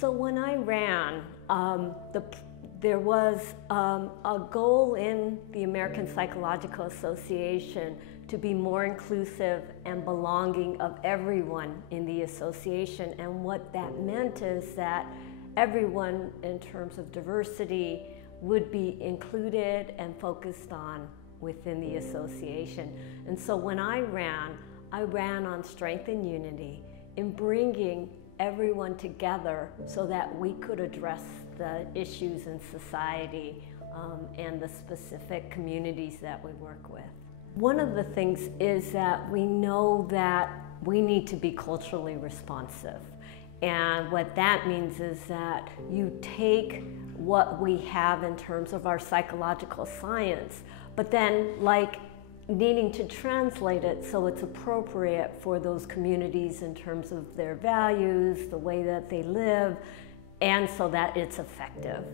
So when I ran, there was a goal in the American Psychological Association to be more inclusive and belonging of everyone in the association. And what that meant is that everyone, in terms of diversity, would be included and focused on within the association. And so when I ran on strength and unity in bringing everyone together so that we could address the issues in society and the specific communities that we work with. One of the things is that we know that we need to be culturally responsive. And what that means is that you take what we have in terms of our psychological science, but then needing to translate it so it's appropriate for those communities in terms of their values, the way that they live, and so that it's effective.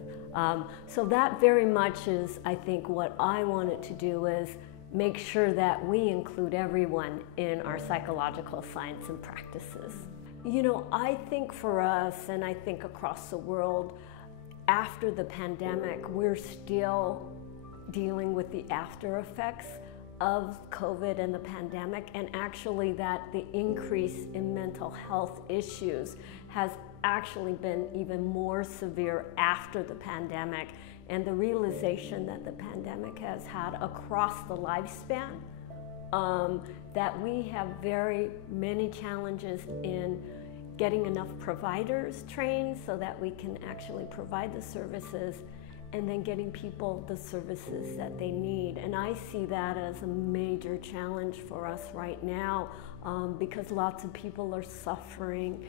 So that very much is, I think, what I wanted to do is make sure that we include everyone in our psychological science and practices. You know, I think for us, and I think across the world, after the pandemic, we're still dealing with the after effects of COVID and the pandemic, and actually that the increase in mental health issues has actually been even more severe after the pandemic, and the realization that the pandemic has had across the lifespan, that we have very many challenges in getting enough providers trained so that we can actually provide the services, and then getting people the services that they need. And I see that as a major challenge for us right now, because lots of people are suffering,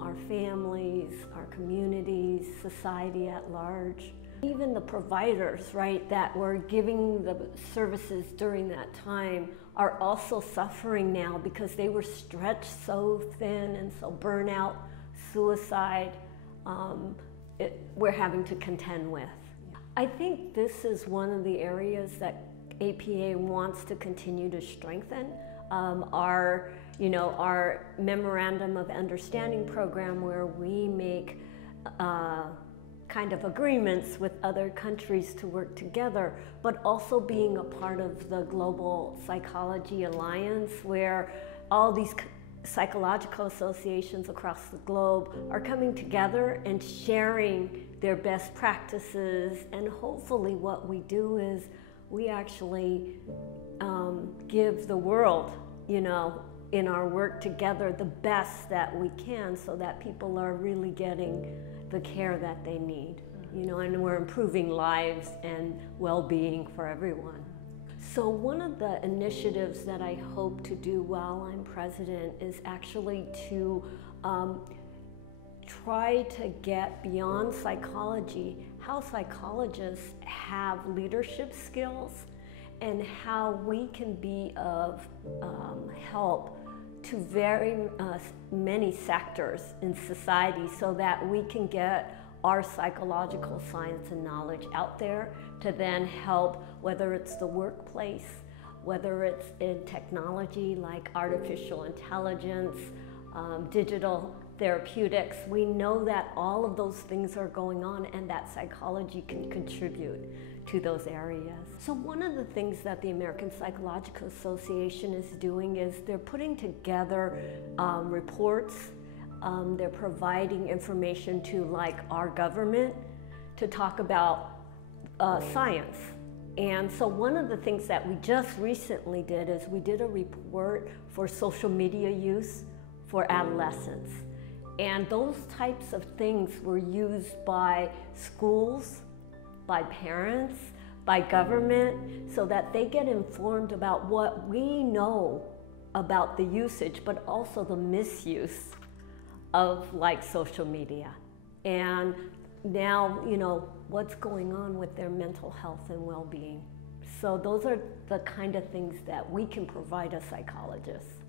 our families, our communities, society at large. Even the providers, right, that were giving the services during that time are also suffering now because they were stretched so thin, and so burnout, suicide, we're having to contend with. I think this is one of the areas that APA wants to continue to strengthen. Our Memorandum of Understanding program, where we make kind of agreements with other countries to work together, but also being a part of the Global Psychology Alliance, where all these psychological associations across the globe are coming together and sharing their best practices. And hopefully what we do is we actually give the world, in our work together, the best that we can, so that people are really getting the care that they need, and we're improving lives and well-being for everyone. So one of the initiatives that I hope to do while I'm president is actually to try to get beyond psychology, how psychologists have leadership skills, and how we can be of help to very many sectors in society, so that we can get our psychological science and knowledge out there to then help, whether it's the workplace, whether it's in technology like artificial intelligence, digital therapeutics. We know that all of those things are going on, and that psychology can contribute to those areas. So one of the things that the American Psychological Association is doing is they're putting together reports. They're providing information to our government to talk about science. And so one of the things that we just recently did is we did a report for social media use for adolescents. And those types of things were used by schools, by parents, by government, so that they get informed about what we know about the usage, but also the misuse of social media. And now, what's going on with their mental health and well-being. So those are the kind of things that we can provide as psychologists.